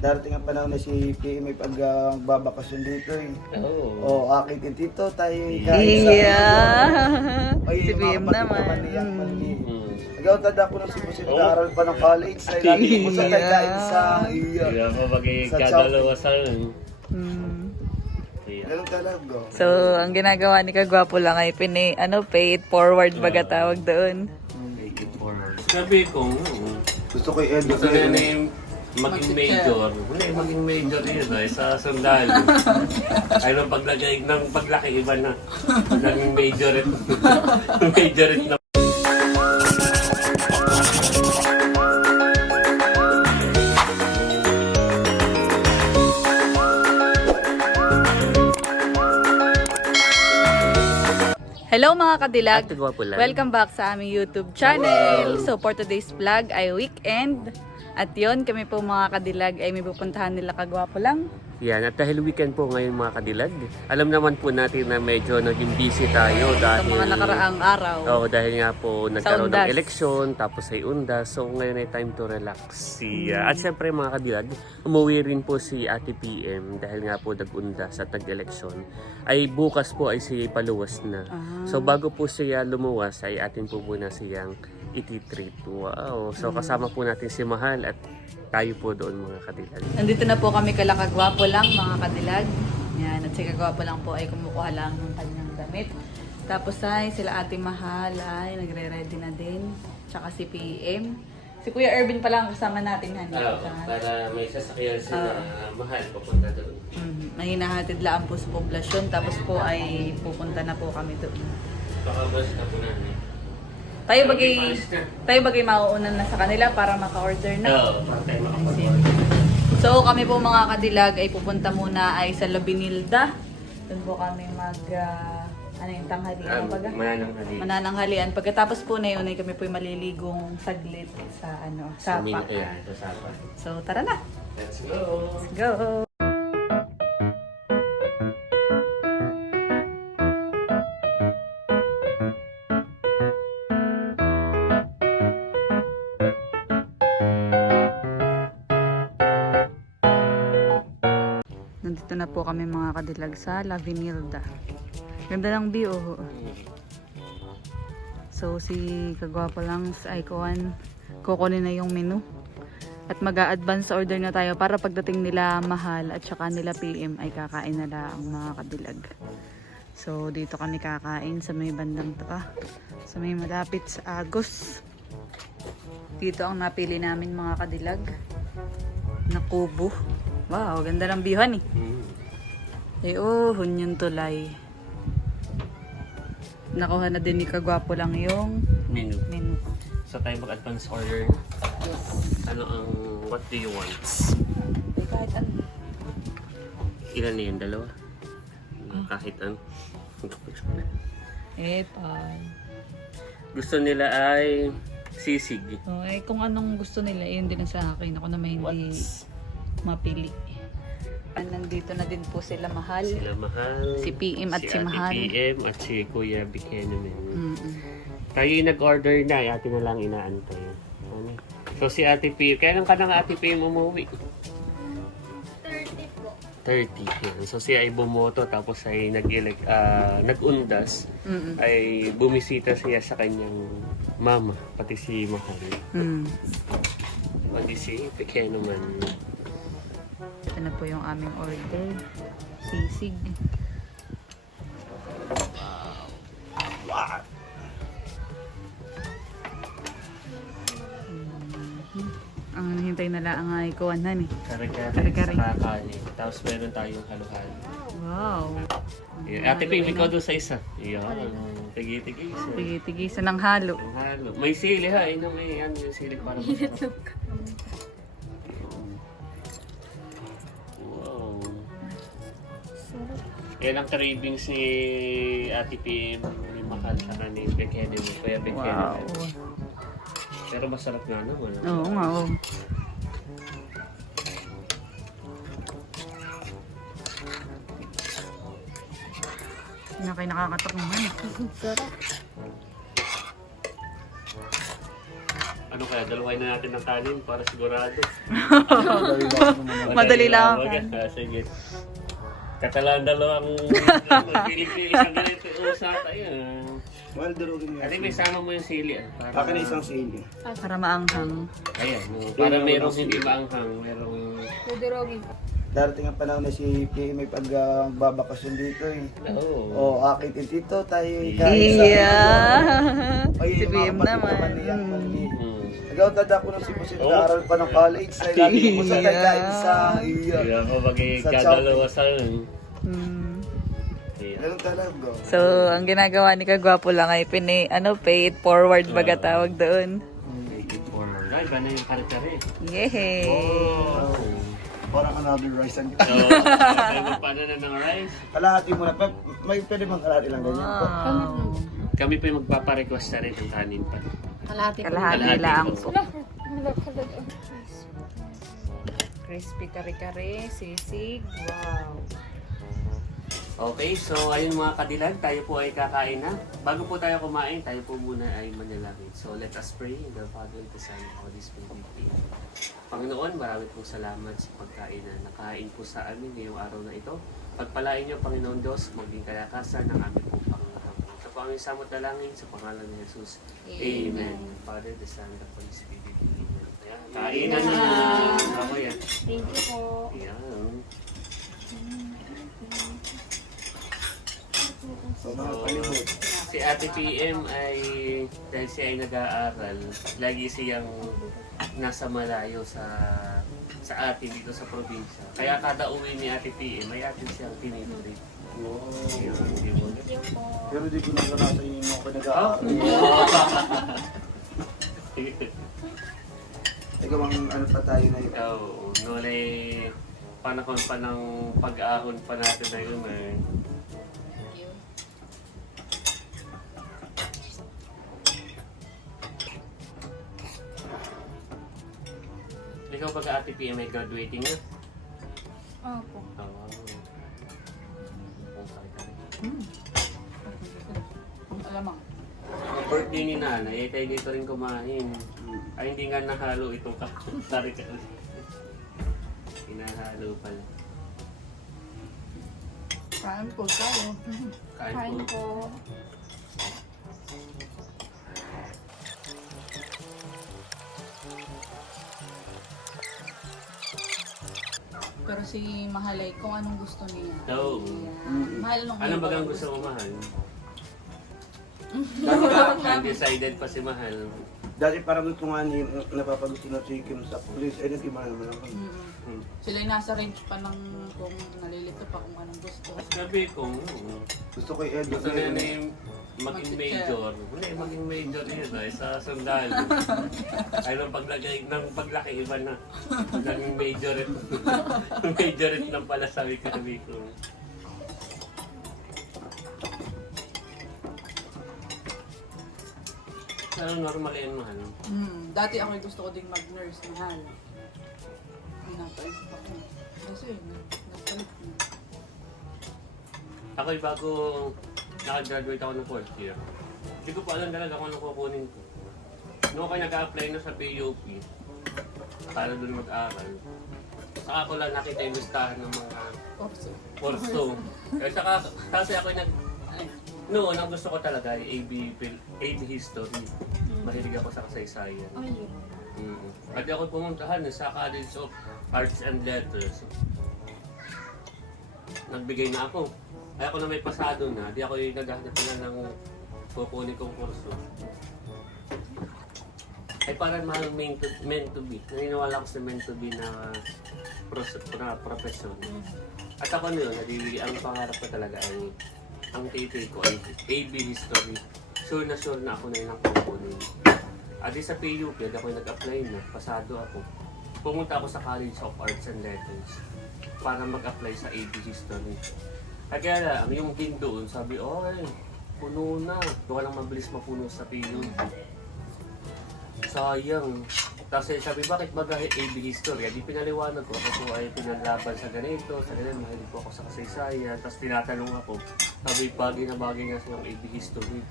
darating ang panahon na si PM ay pag uh, babakasyon dito eh. Oo. O, akitin dito tayo kain sa... Yeah. Ay, si mga BM kapatid naman. niya, Mm. maliliit. Mm. Nagautad ako ng Cebu City, nag-aaral pa ng college. Ay, lagi ko sa tayo kain sa iya. Kaya pa bagay Sa kadalawa sa yun. Mm. Kaya, Ganun talaga. So, ang ginagawa ni Kagwapo lang ay pini, ano, pay it forward baga tawag doon. take it forward. Sabi ko, mm, Gusto ko i-end gusto na na yung maging major. Hindi, maging major yun ay sa sundalo. Ay, nung paglagay ng paglaki, iba na. Naging majorette. majorette na. Hello mga kadilag! Welcome back sa aming YouTube channel. So for today's vlog ay weekend. At yon kami po mga kadilag ay may pupuntahan nila kagwapo lang. Yan, at dahil weekend po ngayon mga kadilag, alam naman po natin na medyo naging busy tayo Sa dahil... mga nakaraang araw. Oo, dahil nga po nagkaroon ng eleksyon, tapos ay undas. So ngayon ay time to relax. Si, ah, at syempre mga kadilag, umuwi rin po si Ate PM dahil nga po nag-undas at nag-eleksyon. Ay bukas po ay si paluwas na. Ah. So bago po siya lumuwas ay atin po muna siyang iti-treat. Wow. So kasama po natin si Mahal at tayo po doon mga kadilag. Nandito na po kami kala kagwapo lang mga kadilag. Yan, at si kagwapo lang po ay kumukuha lang ng kanyang damit. Tapos ay sila ate mahal ay nagre-ready na din. Tsaka si PM. Si Kuya Ervin pa lang kasama natin. Hani. Tsaka- para may sasakyan si Oo. Mahal papunta doon. Mm, may hinahatid lang po sa poblasyon. Tapos po ay pupunta na po kami doon. Baka mas na po namin. Tayo bagay, tayo bagay mauunan na sa kanila para maka-order na. Oo, para tayo makapunta. So kami po mga kadilag ay pupunta muna ay sa Labinilda. Doon po kami mag, ah, ano yung tanghalian Ah, baga? mananang hali. Manananghalian. Pagkatapos po na yun ay kami po maliligong saglit sa ano, Sa sapa. sa sapa. So tara na. Let's go! Go! Mga kadilag sa La Vinilda. Ganda ng view. oh. So si Kagwapo lang sa Icon, kukunin na yung menu. At mag advance order na tayo para pagdating nila mahal at saka nila PM ay kakain na lang ang mga kadilag. So dito kami kakain sa may bandang to ah, sa may malapit sa Agos. Dito ang napili namin mga kadilag na kubo. Wow, ganda ng bihan eh. Mm. Eh oh, yung tulay. Nakuha na din ni Kagwapo lang yung Menu. menu. So tayo mag-advance order. Yes. Ano ang, what do you want? Eh, kahit ano. Ilan na yan? Dalawa? Kahit ano. Eh, pa. Gusto nila ay sisig. Oh, eh, kung anong gusto nila, yun din sa akin. Ako naman hindi What's mapili. Ah, Nandito na din po sila mahal. sila mahal? Si PM at si Ate Mahal. PM at si Kuya Buchanan. Mm-mm. Tayo yung nag-order na, eh, ate na lang inaantay. Ano? So si Ate PM, kailan ka na nga Ate PM umuwi? 30 po. 30. Yan. So siya ay bumoto tapos ay nag-elect, ah, nag-undas. Mm-mm. Ay bumisita siya sa kanyang mama, pati si Mahal. Mm. Pati si Pequeno man. Ito na po yung aming order. Sisig. Mhm. Ang hinihintay na lang ay kuwanan eh. Kare-kare Kare-kare. sa kanin. Tapos meron tayong halo-halo. Wow. Yeah. Ate Pim, ikaw doon sa isa. Yan. Tigi-tigi isa. Tigisa ng halo. Halo. May sili ha. Ino may ano yung sili para masarap. Yan ang cravings ni Ate Pim. Ni Mahal sa ni Bekene mo. Kaya Bekene Wow. Pero masarap nga naman. Oo nga, oo. Na kayo nakakatok naman. Sarap. Ano Ano kaya, dalawain na natin ng kanin para sigurado. Dahil lang. Madali lang ah, Sige. Katalaan dalawang piling-piling isang ganito usa tayo. Well, durugin nga. Ate, may sama mo yung sili. ah, Para, Akin na isang sili. Para maanghang. Ayan, no, para merong hindi maanghang, merong... Darating ang panahon na si PM may pagbabakasyon dito eh. Oo. O, akin tito, tayo ikain sa Yeah. Ay, Si yung mga kapatid naman. mali. Hmm. Nagaw ko ng Cebu City, nag-aaral pa ng college. Ay, lagi ko sa kain sa iya. Kaya ko bagay Sa kadalawa sa... Ayan. Ganun talaga. So, ang ginagawa ni Kagwapo lang ay pini, ano, pay it forward baga tawag doon. Make it forward. Ay, ba na yung kare-kare? Yehey! Oh. Parang another rice and So, tayo paano na ng rice? Kalahati mo na. Pa, may pwede bang kalahati lang ganyan? Wow. Kami pa yung magpaparequest na rin ng kanin pa. Kalahati Kalahati Kalahati lang po. Crispy kare-kare, sisig. Wow. Okay, so ayun mga kadilag, tayo po ay kakain na. Bago po tayo kumain, tayo po muna ay manalangin. So let us pray in the Father, the Son, and Holy Spirit. Amen. Panginoon, marami pong salamat sa pagkain na nakain po sa amin ngayong araw na ito. Pagpalain niyo, Panginoon Diyos, maging kalakasan ng aming pong pangangako. Sa panginoon samot dalangin, sa pangalan ni Jesus. Amen. Father, the Son, the Holy Spirit. Amen. Ayan, Kainan na. Ako yan. Thank you po. Ayan. So. Si Ate PM ay, dahil siya ay nag-aaral, lagi siyang nasa malayo sa sa atin dito sa probinsya. Kaya kada uwi ni Ate PM, may atin siyang tinituri. Yun. Pero di ko naranasan yung mga Oh. pinag-aaral. Ikaw ang ano pa tayo na ito. Oo, noon ay panahon pa ng pag-ahon pa natin na yun eh. Thank you. Ikaw pag Ate PM ay graduating na? Opo. Oo. Okay. Alamang. Ang birthday ni nanay, eh, tayo dito rin kumain. Ay, hindi nga nahalo itong kari ka. Hinahalo pala. Kain po tayo. Kain Kain po. po. Si Mahalay, kung anong gusto niya. So, Yan. Mahal nung anong bagang gusto mo mahal? Dati, pa, Undecided pa si mahal. dati parang gusto nga ni napapagusto na si Kim sa police. Eh, nag-iba naman ako. Mm-mm. Hmm. Sila yung nasa range pa ng kung nalilito pa kung anong gusto. Sabi ko, Gusto ko i-edit gusto na na na yun. yung maging major. Hindi, maging major yun ay sa sundalo. Ay, nung paglagay ng paglaki, iba na. Naging majorette. majorette na pala ko. Sabi ko. Pero normal yan mahal. Hmm, dati ako gusto ko ding mag-nurse mahal. Ay, napaisip ako. Kasi, nagpalit na. Ako'y bago nakagraduate ako ng fourth year, hindi ko pa alam talaga kung anong kukunin ko. Noong ako nag-apply na sa PUP, para doon mag-aral, saka ko lang nakita yung listahan ng mga Oops. kurso. Kaya saka, kasi ako nag... Noon, ang gusto ko talaga ay AB, Pil- AB History. Mahilig ako sa kasaysayan. Oh, yeah. Mm. At ako pumuntahan eh, sa College of Arts and Letters. Nagbigay na ako. Ay ako na may pasado na, di ako yung naghahanap na ng kukunin kong kurso. Ay parang mahal meant to, meant to be. Naniniwala ako sa meant to be na, pros, na profession. At ako na yun, ang pangarap ko talaga ay ang titig ko ay AB History. Sure na sure na ako na yun ang kukunin. At sa PUP, at ako nag-apply na, pasado ako. Pumunta ako sa College of Arts and Letters para mag-apply sa AB History. At kaya lang, yung king doon, sabi, oy, puno na. Doon ka lang mabilis mapuno sa PUP. Sayang. Eh, sabi, bakit ba kahit AB History? Di pinaliwanag ko. Po ay pinalaban sa ganito, sa ganito. Mahilig po ako sa kasaysayan. Tapos tinatanong ako. Sabi, bagay na bagay nga sa AB History.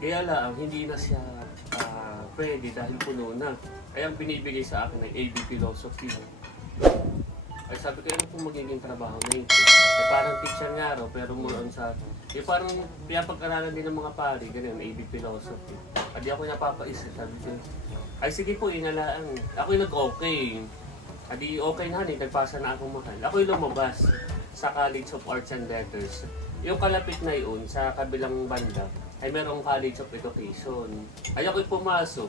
Kaya lang, hindi na siya ah, pwede dahil puno na. Ay ang binibigay sa akin ay AB philosophy. Ay sabi ko, ano kung magiging trabaho na ito? Eh parang teacher nga raw, pero more on sa... Eh parang pinapag-aralan din ng mga pari, ganyan, AB philosophy. Adi ako napapaisip, sabi ko, ay sige po, inalaan. Ako yung nag-okay. Adi okay na, eh, nagpasa na akong mahal. Ako yung lumabas sa College of Arts and Letters. Yung kalapit na yun, sa kabilang banda, ay merong College of Education. Ay ako'y pumasok.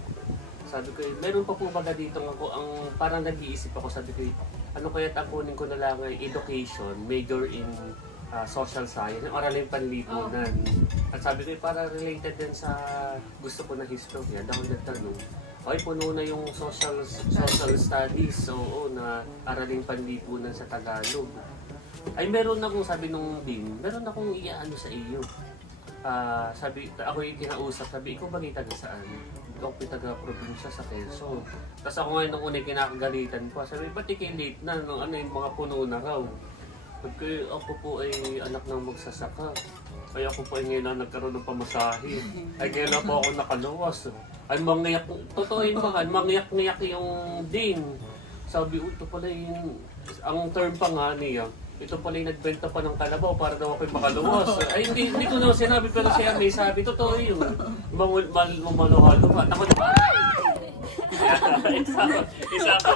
Sabi ko, meron pa po baga dito ako, ang parang nag-iisip ako, sabi ko, ano kaya tapunin ko na lang ay education, major in ah, social science, aralin panlipunan. At sabi ko, eh, para related din sa gusto ko na history. At ako nagtanong, ay puno na yung social social studies, oo, na araling panlipunan sa Tagalog. Ay meron akong sabi nung din, meron akong iaano sa iyo. Ah, sabi, ako yung kinausap, sabi, ikaw ba taga saan? Ikaw po taga probinsya sa Quezon. Tapos ako ngayon nung unay kinakagalitan ko, sabi, ba't late na? Nung ano yung mga puno na raw. Sabi "Eh, ako po ay anak ng magsasaka. Kaya ako po ay ngayon lang nagkaroon ng pamasahe. Ay ngayon lang po ako nakaluwas. Ay mangyak, totoo yung mga, mangyak-ngyak yung din. Sabi, ito pala yung, ang term pa nga niya, ito pala yung nagbenta pa ng kalabaw para daw ako'y makaluwas. Ay, hindi, hindi ko naman sinabi, pero siya may sabi, totoo yun. Mangul, mal, maluha-luha. Ako na, isa, isa ko.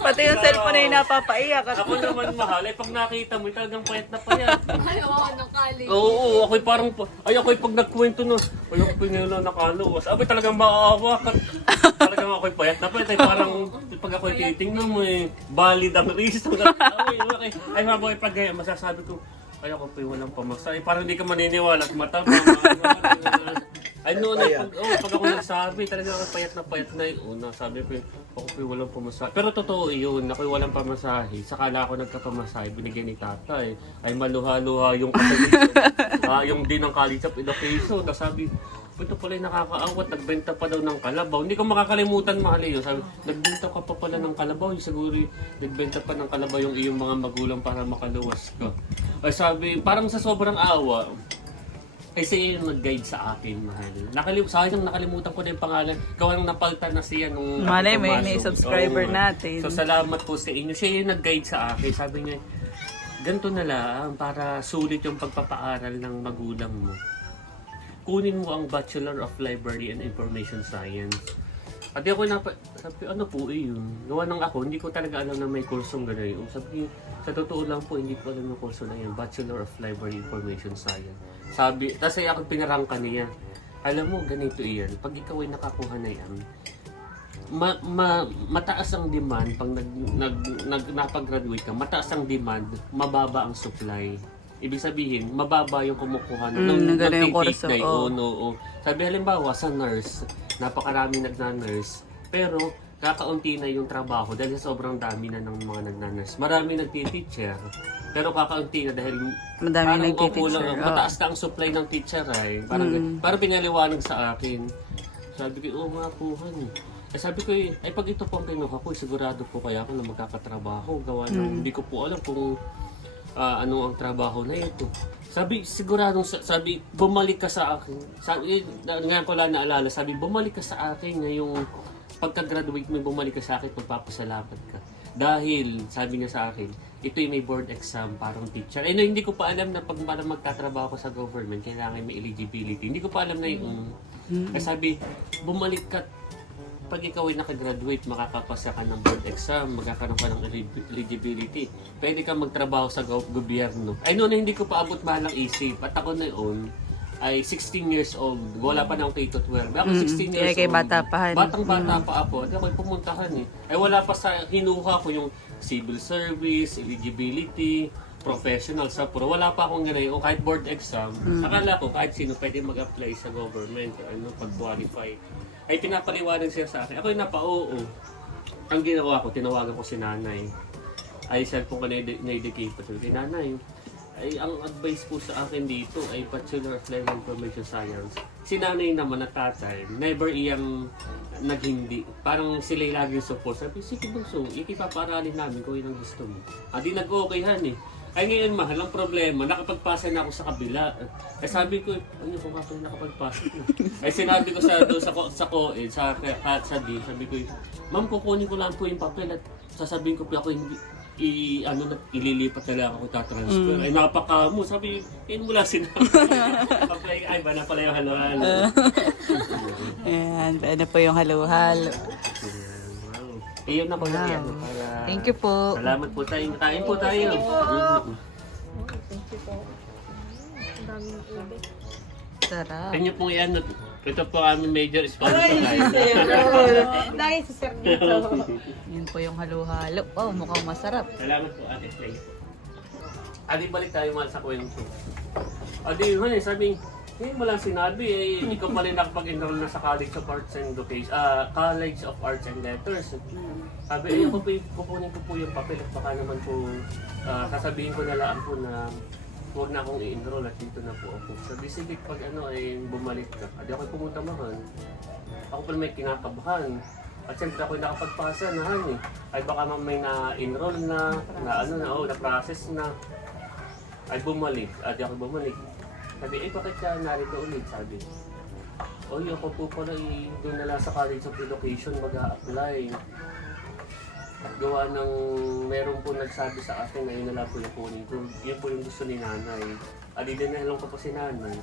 Pati yung cellphone na yung napapaiyak. Ako naman mahal, ay pag nakita mo, talagang payat na payat. Ay, oo, ng college. Oo, oo, ako'y parang, pa- ay ako'y pag nagkwento no, ay ako'y ngayon lang nakaluwas. Abay talagang maawa ka. talagang ako'y payat na payat. Ay parang, pag ako'y titingnan mo eh, valid ang reason. Ay, ay, ay maboy pag gaya, masasabi ko, ay ako po'y walang pamasa. Ay parang hindi ka maniniwala at matama. Ay noon, ay, pag, oh, pag ako nagsabi, talaga ako payat na payat na yun. Una, sabi ko, ako po'y walang pamasahe. Pero totoo yun, ako'y walang pamasahe. Sakala ako nagkapamasahe, binigyan ni tatay. Ay maluha-luha yung ah, yung din ng College of Education. Tapos sabi, ito pala yung nakakaawat, nagbenta pa daw ng kalabaw. Hindi ko makakalimutan mahal yun. Sabi, nagbenta ka pa pala ng kalabaw. Yung siguro nagbenta pa ng kalabaw yung iyong mga magulang para makaluwas ka. Ay sabi, parang sa sobrang awa, ay siya yung nag-guide sa akin, mahal. Nakalim sayang nakalimutan ko na yung pangalan. Gawa nung napaltan na siya nung Malay, may Oo. natin. So salamat po sa inyo. Siya yung nag-guide sa akin. Sabi niya, ganito na lang para sulit yung pagpapaaral ng magulang mo. Kunin mo ang Bachelor of Library and Information Science. At ako napa, sabi, ano po eh yun? Gawa ng ako, hindi ko talaga alam na may kursong gano'n yun. Sabi, sa totoo lang po, hindi ko alam yung kurso na yun. Bachelor of Library Information Science. Sabi, kasi ako pinarangka niya. Alam mo, ganito iyan. Pag ikaw ay nakakuha na yan, ma, ma, mataas ang demand pag nag, nag, nag, napag-graduate ka, mataas ang demand, mababa ang supply. Ibig sabihin, mababa yung kumukuha Mm, nung nagano yung nagtitake kurso, na yun. oo. Oo, oo. Sabi halimbawa sa nurse, napakarami nagna-nurse, pero kakaunti na yung trabaho dahil sa sobrang dami na ng mga nagna-nurse. Marami nagti-teacher, pero kakaunti na dahil Madami parang nagtiteacher, kukulang, oo. mataas na ang supply ng teacher ay. Parang, Mm. parang pinaliwanag sa akin. Sabi ko, oo nga po, han. Eh, sabi ko, eh, ay pag ito po ang kinuha ko, sigurado po kaya ako na magkakatrabaho. Gawa ng, hindi ko po alam kung ah, ano ang trabaho na ito. Sabi, sigurado, sabi, bumalik ka sa akin. Sabi, na- ngayon ko lang naalala, sabi, bumalik ka sa akin ngayong pagka-graduate mo, bumalik ka sa akin, magpapasalamat ka. Dahil, sabi niya sa akin, ito yung may board exam, parang teacher. Eh, no, hindi ko pa alam na pag parang magtatrabaho ko sa government, kailangan may eligibility. Hindi ko pa alam na yung, eh, sabi, bumalik ka pag ikaw ay nakagraduate, makakapasa ka ng board exam, magkakaroon ka ng eli- eligibility. Pwede ka magtrabaho sa go- gobyerno. Ay noon hindi ko pa abot malang isip. At ako na yun, ay 16 years old. Wala pa na akong K-12. Ako 16 years Kaya kay old. bata pa, han. Batang bata pa ako. At ako'y pumuntahan eh. Ay wala pa sa hinuha ko yung civil service, eligibility, professional sa pro. Wala pa akong ganun. O kahit board exam. Akala ko kahit sino pwede mag-apply sa government. Ano, pag-qualify. Ay pinapaliwanag siya sa akin. Ako yung napa-oo. Ang ginawa ko, tinawagan ko si nanay. Ay, cellphone ko na na-dedicate pa. Sabi, nanay, ay ang advice po sa akin dito ay Bachelor of Level Information Science. Si nanay naman at tatay, never iyang naghindi. Parang sila yung laging support. Sabi, sige bunso, ikipaparalin namin kung yun ang gusto mo. Adi nag-okay han eh. Ay ngayon mahal ang problema, nakapagpasa na ako sa kabila. Ay sabi ko, ano kung nga pala nakapagpasa ko? Ay sinabi ko sa sa ko- sa ko eh, sa at sa D, sabi ko, ma'am kukunin ko lang po yung papel at sasabihin ko po ako hindi i ano na ililipat na lang ako tatransfer. Ay napakamo, sabi, yun mo lang sinabi. Papel, ay ba na pala yung halo-halo. Ayan, ano po yung halo-halo. Wow. Iyon na po na yan. Thank you po. Salamat po tayo. Kain po tayo. Mm. Sarap. Kanya pong yan. Ito po aming major sponsor tayo. Dahil sa sir dito. Yun po yung halo-halo. Oh, mukhang masarap. Salamat po ate Clay. Adi balik tayo mal sa kwento. Adi yun eh, sabi, hindi mo lang sinabi eh, hindi ko pa rin nakapag-enroll na sa College of Arts and Education, ah, College of Arts and Letters. Sabi, eh, ako po, kukunin ko po yung papel at baka naman po, ah, sasabihin ko na lang po na huwag na akong i-enroll at dito na po ako. Sabi, sige, pag ano, eh, bumalik ka. Adi ako pumunta mahan. Ako pa may kinakabahan. At siyempre ako nakapagpasa na han eh. Ay baka may na-enroll na, na ano na, oh, na-process na. Ay bumalik, at di ako bumalik. Sabi, eh bakit ka narito ulit? Sabi, Oy, ako po pala eh, doon na lang sa College of Education mag-a-apply. At gawa ng meron po nagsabi sa akin na yun na lang po yung kunin ko. Yun po yung gusto ni nanay. Adi din na po po si nanay.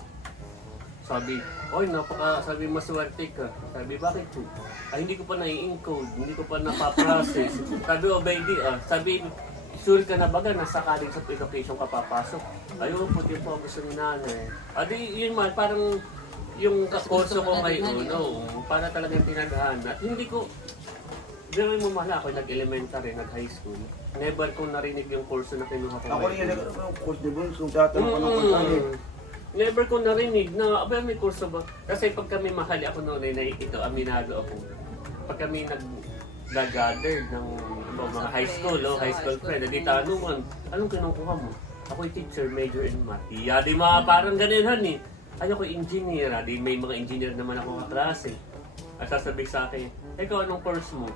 Sabi, oy, napaka, sabi, maswerte ka. Sabi, bakit po? Ay, hindi ko pa nai-encode, hindi ko pa napaprocess. sabi, oh, baby, ah, sabi, sure ka na baga, nasa college of education ka papasok. Ayun, puti po ang gusto ni nanay. Adi, yun man, parang yung kakurso ko ngayon, no, para talagang pinaghahanap. Hindi ko, pero mo mahal ako, nag-elementary, nag-high school. Never ko narinig yung kurso na kinuha ko Ako rin yung course ni Bunso, kung tatanong ko ng kursahe. Never ko narinig na, aba may kurso ba? Kasi pag kami mahali ako noon, na ito, aminado ako. Pag kami nag gather ng iba, mga high school, oh, high school friend, hindi tanungan, anong kinukuha mo? Ako'y teacher, major in math. Iya, di mga parang ganun eh. Ay, ako'y engineer, ah. di may mga engineer naman ako kaklase. At sasabihin sa akin, ikaw anong course mo?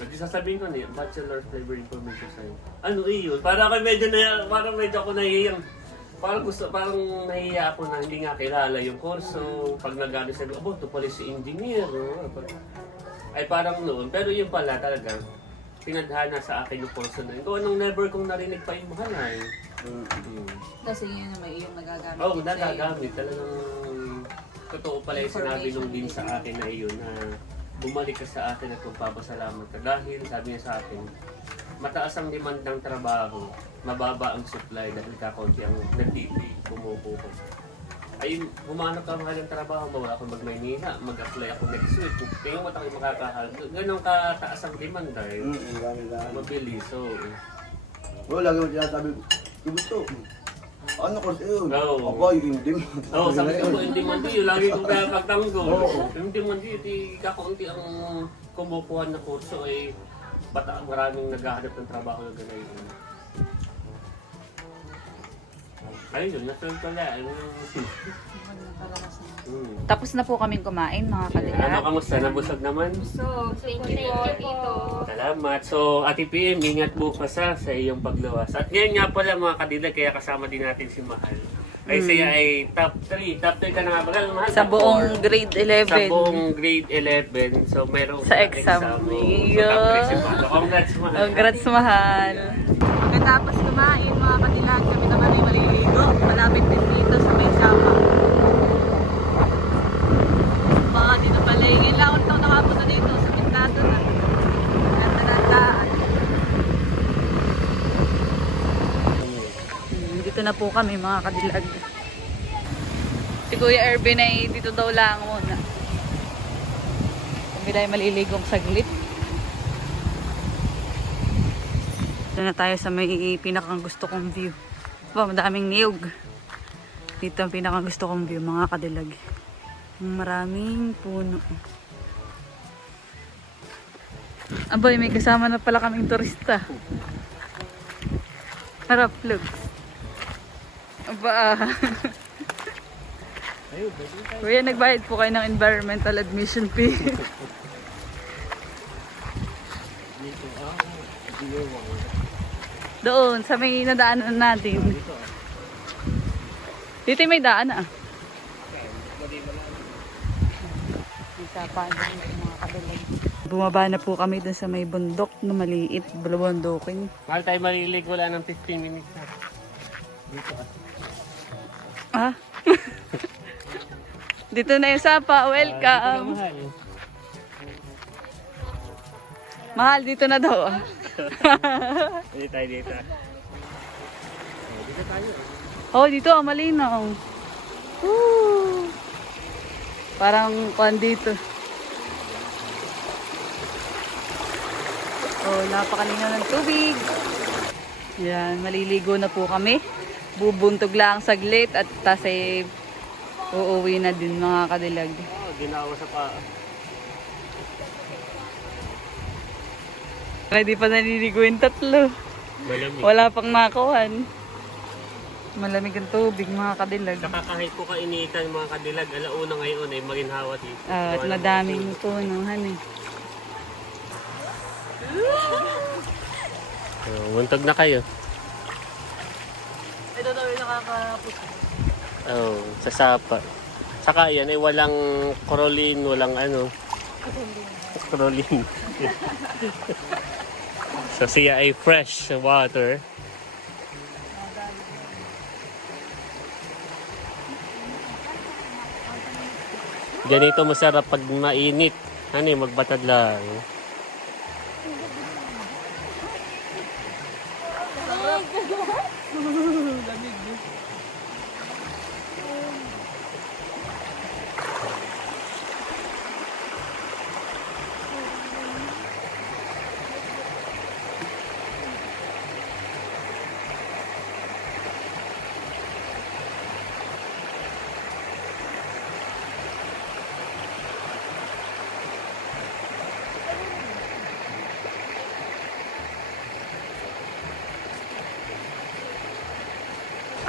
Hindi sasabihin ko niya, Bachelor of Labor Information Science. Ano iyon? Parang ako medyo na, parang medyo ako nahihiyang. Parang gusto, parang nahiya ako na hindi nga kilala yung kurso. Pag nagano sabi, abo, ito pala si engineer. oh." Ay parang noon. Pero yun pala talaga, pinadhana sa akin yung kurso na yun. Kung anong never kong narinig pa yung mahalay. Mm. Hmm. Kasi yun na may iyong nagagamit. Oo, oh, nagagamit. Talagang totoo pala yung sinabi nung din sa akin na iyon na bumalik ka sa akin at magpapasalamat ka. Dahil sabi niya sa akin, mataas ang demand ng trabaho, mababa ang supply dahil kakaunti ang nagtiti, bumuko ko. Ay, humanap ka mahal ng trabaho, mawala ako mag-Maynila, mag-apply ako next week. Tingnan mo tayo makakahal. Ganun kataas ang demand dahil Mm, dami dami. mabilis. So, Oo, lagi mo sinasabi, Bunso, ano course yun? Oo. Aba, yung hindi mo. Oo, oh, sabi ko, hindi man di, lagi kong pinapagtanggol. Oo. Hindi man di, di kakaunti ang kumukuha na kurso ay bata maraming naghahanap ng trabaho na gano'n. Ayun, nasunod ko na. Ano, hmm. Tapos na po kaming kumain, mga Ano, kadilag. kamusta? Nabusog naman? So, thank you po, Tito. Salamat. So, Ate PM, ingat bukas ha sa iyong pagluwas. At ngayon nga pala mga kadilag, kaya kasama din natin si Mahal. Ay siya ay top 3. Top 3 ka na nga ba? Mahal? Sa buong four? grade Sa 11. buong grade 11. So, merong Sa exam. mo. Iyo. So, top three si Mahal. Congrats, Mahal. Congrats, mahal. Pagkatapos kumain, mga kadilag, kami naman ay maliligo. Malapit din dito sa may sama. Mga dito pala yung ilaon taon nakapunta dito sa Pintado na. Nandaan. Hmm, Dito na po kami mga kadilag. Si Kuya Ervin ay dito daw lang muna. Kami dahil maliligong saglit. Dito na tayo sa may pinakang gusto kong view. Ba, madaming niyog. Dito ang pinakang gusto kong view, mga kadilag. Maraming puno. Abay, may kasama na pala kaming turista. Harap, vlogs. Aba. Kuya, nagbayad po kayo ng environmental admission fee. Doon, sa may nadaanan natin. Dito may daan ah. Bumaba na po kami dun sa may bundok na maliit, Bulabondokin. Mahal tayo malilig, wala ng 15 minutes na. Dito ah. Ah? Dito na yung sapa, welcome. mahal. Mahal, dito na daw ah. Dito tayo dito. Dito tayo. Oh, dito ah, malinaw. Woo! Parang kuan dito. Oh, napakalinaw ng tubig. Yan, maliligo na po kami. Bubuntog lang saglit at tas eh, uuwi na din mga kadilag. Oh, ginawa sa pa. Ready pa naliligo yung tatlo. Malamig. Wala pang nakuhan. Malamig ang tubig mga kadilag. Saka kahit po kainitan mga kadilag, alauna ngayon ay maginhawa dito. Ah, at madaming punuhan eh. Oh, buntog na kayo. Yung nakakapos. Oh, sa sapa. Saka yan ay walang krolin, walang ano. Krolin. so siya ay fresh water. Ganito masarap pag mainit. Ano magbatad lang.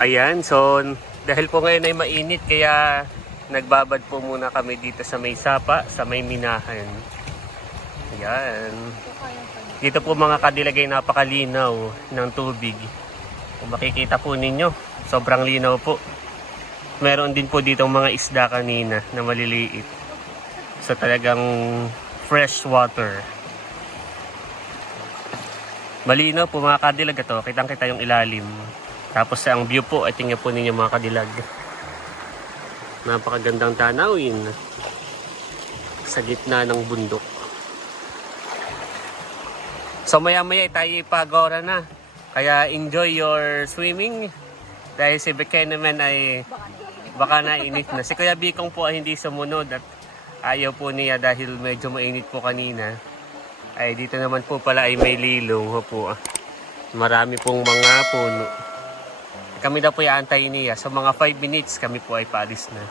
Ayan, so dahil po ngayon ay mainit kaya nagbabad po muna kami dito sa may sapa, sa may minahan. Ayan. Dito po mga kadilagay napakalinaw ng tubig. Kung makikita po ninyo, sobrang linaw po. Meron din po dito mga isda kanina na maliliit. So talagang fresh water. Malinaw po mga kadilag ito. Kitang kita yung ilalim. Tapos ang view po, ay tingnan po ninyo mga kadilag. Napakagandang tanawin sa gitna ng bundok. So maya maya tayo ipagora na. Kaya enjoy your swimming. Dahil si Beke naman ay baka nainit na. Si Kuya Bikong po ay hindi sumunod at ayaw po niya dahil medyo mainit po kanina. Ay dito naman po pala ay may lilong po. Marami pong mga puno. Kami daw po ay antay niya. So mga 5 minutes kami po ay paalis na.